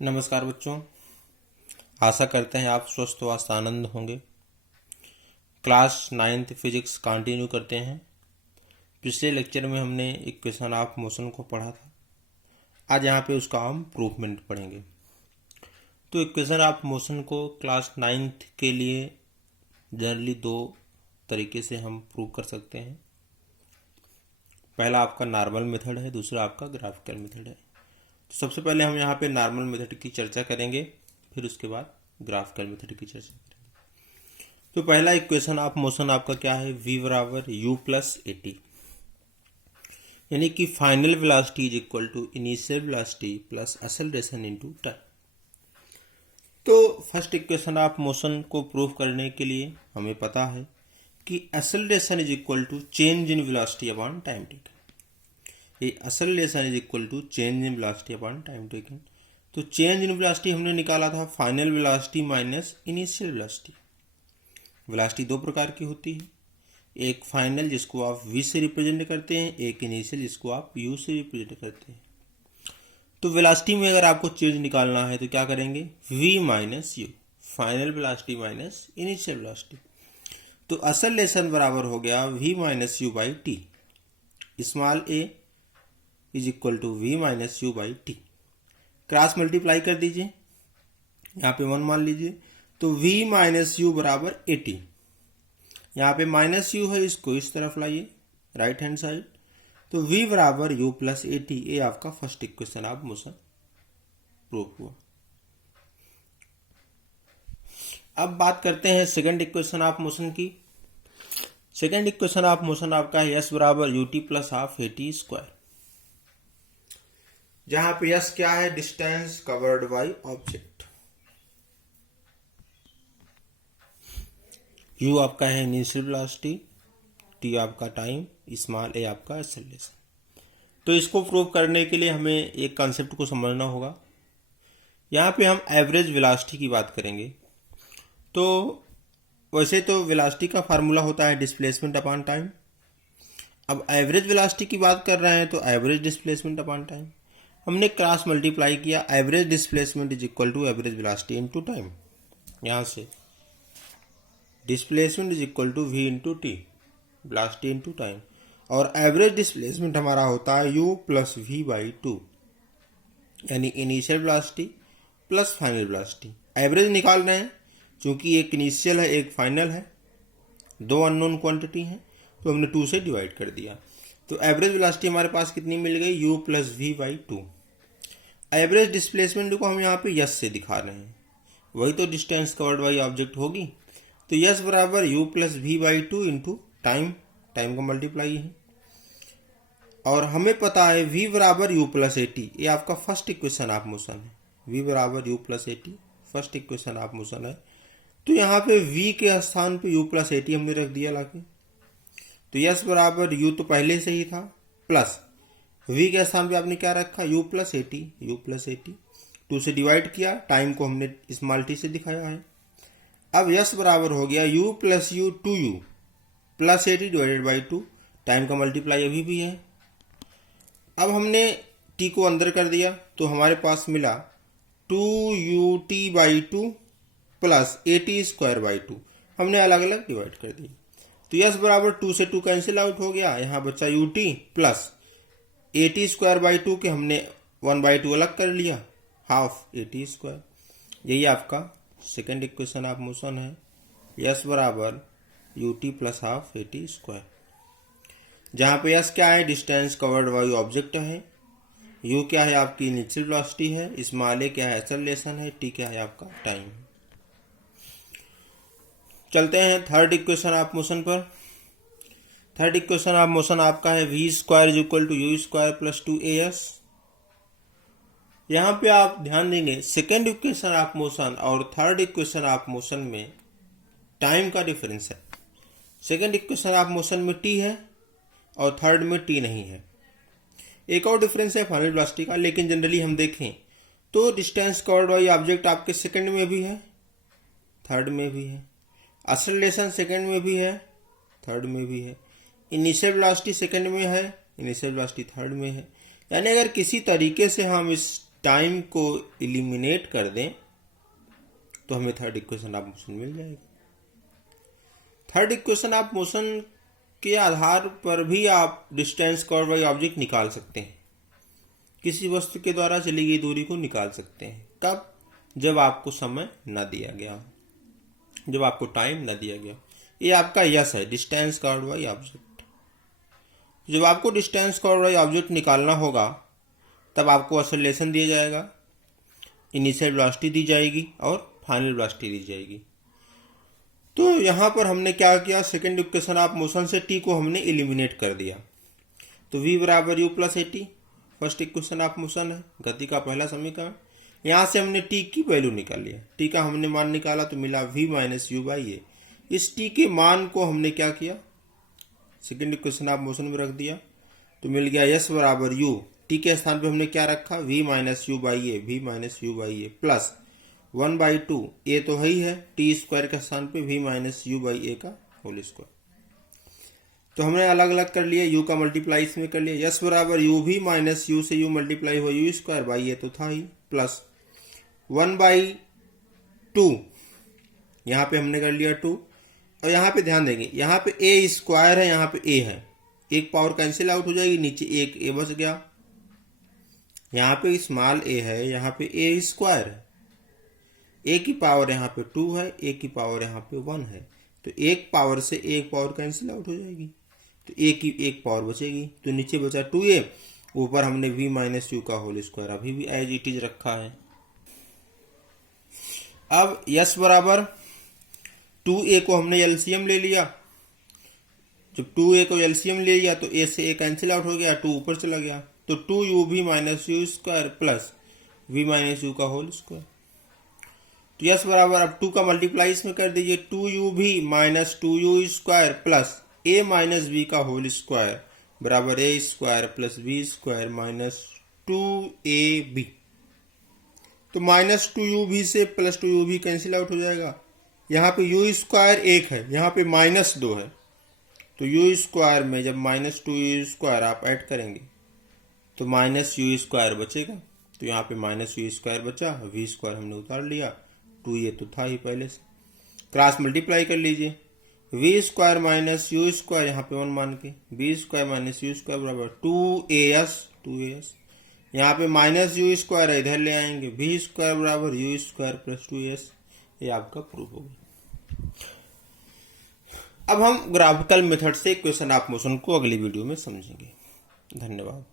नमस्कार बच्चों, आशा करते हैं आप स्वस्थ व आनंद होंगे। क्लास 9th फिजिक्स कंटिन्यू करते हैं। पिछले लेक्चर में हमने इक्वेशन ऑफ मोशन को पढ़ा था। आज यहाँ पे उसका हम प्रूफमेंट पढ़ेंगे। तो इक्वेशन ऑफ मोशन को क्लास 9th के लिए जनरली दो तरीके से हम प्रूव कर सकते हैं। पहला आपका नॉर्मल मेथड है, दूसरा आपका ग्राफिकल मेथड है। तो सबसे पहले हम यहाँ पे नॉर्मल मेथड की चर्चा करेंगे, फिर उसके बाद ग्राफिकल मेथड की चर्चा करेंगे। तो पहला इक्वेशन ऑफ मोशन आपका क्या है, v बराबर u प्लस ए टी, यानी कि final velocity is equal to initial velocity plus acceleration into time. तो फर्स्ट इक्वेशन ऑफ मोशन को प्रूव करने के लिए हमें पता है कि acceleration is equal to change in velocity upon time taken. ये acceleration is equal to change in velocity upon time taken. तो चेंज इन वेलोसिटी हमने निकाला था final velocity minus initial velocity. Velocity दो प्रकार की होती है, एक फाइनल जिसको आप v से रिप्रेजेंट करते हैं, एक इनिशियल जिसको आप u से रिप्रेजेंट करते हैं। तो वेलोसिटी में अगर आपको चेंज निकालना है तो क्या करेंगे, v minus u, final velocity minus initial velocity. तो एक्सेलरेशन बराबर हो गया v minus u by t, small a is equal to v minus u by t. Cross multiply कर दीजिए, यहाँ पे 1 मान लीजिए। तो v माइनस यू बराबर ए टी, यहाँ पे माइनस यू है, इसको इस तरफ लाइए राइट हैंड साइड। तो v बराबर u प्लस ए टी, ये आपका first equation of motion proof हुआ। अब बात करते हैं सेकंड इक्वेशन ऑफ मोशन की। सेकंड इक्वेशन ऑफ मोशन आपका है s बराबर U T plus half A T square, जहां पे s क्या है, distance covered by object, u आपका है इनिशियल वेलोसिटी, t आपका टाइम, स्मॉल a आपका एक्सेलरेशन। तो इसको प्रूव करने के लिए हमें एक कॉन्सेप्ट को समझना होगा। यहाँ पे हम एवरेज वेलोसिटी की बात करेंगे। तो वैसे तो वेलोसिटी का फार्मूला होता है डिस्प्लेसमेंट अपॉन टाइम। अब एवरेज वेलोसिटी की बात कर रहे हैं तो एवरेज डिस्प्लेसमेंट अपॉन टाइम। हमने क्रॉस मल्टीप्लाई किया, average displacement is equal to average velocity into time. यहाँ से displacement is equal to v into t, velocity into time. और एवरेज डिस्प्लेसमेंट हमारा होता है u plus v by two, यानी initial velocity plus final velocity. Average निकाल रहे हैं, चूंकि एक इनिशियल है एक फाइनल है, दो अननोन क्वांटिटी हैं, तो हमने 2 से डिवाइड कर दिया। तो एवरेज वेलोसिटी हमारे पास कितनी मिल गई, u plus v by two. Average displacement को हम यहाँ पे यस से दिखा रहे हैं, वही तो डिस्टेंस कवर्ड बाई ऑब्जेक्ट होगी। तो यस बराबर u plus v by two into time, time का मल्टीप्लाई है। और हमें पता है v बराबर u प्लस ए टी, ये आपका फर्स्ट इक्वेशन ऑफ मोशन है। v बराबर u plus a T first equation of motion है। तो यहाँ पे v के स्थान पे u प्लस ए टी हमने रख दिया लाके। तो यस बराबर u तो पहले से ही था, प्लस v के स्थान पे आपने क्या रखा, u plus a T, u plus a T. 2 से डिवाइड किया, टाइम को हमने स्मॉल टी से दिखाया है। अब यस बराबर हो गया u plus u two u plus a t divided by two, time का मल्टीप्लाई अभी भी है। अब हमने t को अंदर कर दिया, तो हमारे पास मिला 2ut by two plus a T square by two, हमने अलग अलग डिवाइड कर दिया। तो यस बराबर 2 से 2 कैंसिल आउट हो गया, यहाँ बचा ut plus a T square by two के हमने 1 बाई टू अलग कर लिया, हाफ ए टी स्क्वायर। यही आपका सेकेंड इक्वेशन ऑफ मोशन है, यस बराबर U T plus half A T square, जहाँ पे यस क्या है, डिस्टेंस कवर्ड बाई ऑब्जेक्ट है, यू क्या है आपकी इनिशियल वेलोसिटी है, स्मॉल ए क्या है एक्सेलरेशन है, टी क्या है आपका टाइम। चलते हैं थर्ड इक्वेशन ऑफ मोशन पर। थर्ड इक्वेशन ऑफ मोशन आपका है v square is equal to u square plus 2as। यहाँ पे आप ध्यान देंगे सेकेंड इक्वेशन ऑफ मोशन और थर्ड इक्वेशन ऑफ मोशन में टाइम का डिफरेंस है। सेकेंड इक्वेशन ऑफ मोशन में t है और थर्ड में t नहीं है। एक और डिफरेंस है फाइनल वेलोसिटी का, लेकिन जनरली हम देखें तो डिस्टेंस कवर्ड बाई ऑब्जेक्ट आपके सेकेंड में भी है, थर्ड में भी है, एक्सेलरेशन सेकेंड में भी है, थर्ड में भी है, इनिशियल वेलोसिटी सेकेंड में है, इनिशियल वेलोसिटी थर्ड में है। यानी अगर किसी तरीके से हम इस टाइम को एलिमिनेट कर दें तो हमें थर्ड इक्वेशन ऑफ मोशन मिल जाएगा। थर्ड इक्वेशन ऑफ मोशन के आधार पर भी आप डिस्टेंस कर्व बाई ऑब्जेक्ट निकाल सकते हैं। किसी वस्तु के द्वारा चली गई दूरी को निकाल सकते हैं। कब? जब आपको समय न दिया गया, जब आपको टाइम न दिया गया। ये आपका यस है, डिस्टेंस कर्व बाई ऑब्जेक्ट। जब आपको डिस्टेंस कर्व बाई ऑब्जेक्ट निकालना होगा तब आपको एक्सेलरेशन दिया जाएगा, इनिशियल वेलोसिटी दी जाएगी और फाइनल वेलोसिटी दी जाएगी। तो यहाँ पर हमने क्या किया, सेकेंड इक्वेशन ऑफ मोशन से टी को हमने एलिमिनेट कर दिया। तो v बराबर u plus a T first equation of motion है, गति का पहला समीकरण। यहाँ से हमने t की वैल्यू निकाल लिया, t का हमने मान निकाला तो मिला v माइनस यू बाई ए। इस t के मान को हमने क्या किया, सेकेंड इक्वेशन ऑफ मोशन में रख दिया तो मिल गया s बराबर u। t के स्थान पे हमने क्या रखा, v minus u by A, v minus u by A plus 1/2 ए तो है ही है, टी स्क्वायर के स्थान पे v माइनस यू बाई ए का होल स्क्वायर। तो हमने अलग अलग कर लिया, u का मल्टीप्लाई इसमें कर लिया। यस बराबर यू भी माइनस यू से u मल्टीप्लाई हुआ यू स्क्वायर बाई ए तो था ही, प्लस 1/2 यहाँ पे हमने कर लिया 2। और यहाँ पे ध्यान देंगे, यहाँ पे ए स्क्वायर है, यहाँ पे ए है, एक पावर कैंसिल आउट हो जाएगी, नीचे एक ए बच गया। यहाँ पे स्मॉल ए है, यहाँ पे ए स्क्वायर है, ए की पावर यहाँ पे 2 है, ए की पावर यहाँ पे 1 है, तो एक पावर से एक पावर कैंसिल आउट हो जाएगी, तो ए की एक पावर बचेगी, तो नीचे बचा 2a, ऊपर हमने v माइनस यू का होल स्क्वायर अभी भी एज इट इज रखा है। अब यस बराबर 2a को हमने एलसीएम ले लिया। जब 2a को एलसीएम ले लिया तो a से a कैंसिल आउट हो गया, 2 ऊपर चला गया, तो 2u minus you square plus v minus you का होल स्क्वायर। तो यस बराबर अब 2 का मल्टीप्लाई इसमें कर दीजिए, 2u minus 2u square plus a minus b का होल स्क्वायर बराबर a square plus b square minus 2ab। तो माइनस 2u से प्लस 2u कैंसिल आउट हो जाएगा। यहाँ पे u स्क्वायर 1 है, यहाँ पे माइनस 2 है, तो u स्क्वायर में जब माइनस 2u स्क्वायर आप ऐड करेंगे तो माइनस यू स्क्वायर बचेगा, तो यहाँ पे माइनस यू स्क्वायर बचा, v स्क्वायर हमने उतार लिया, 2a तो था ही पहले से, क्रॉस मल्टीप्लाई कर लीजिए, v square minus you square यहाँ पे 1 मान के, v square minus you square बराबर 2as, यहाँ पे माइनस यू स्क्वायर इधर ले आएंगे, v स्क्वायर बराबर यू स्क्वायर प्लस 2as। ये आपका प्रूफ हो गया। अब हम ग्राफिकल मेथड से इक्वेशन ऑफ मोशन को अगली वीडियो में समझेंगे। धन्यवाद।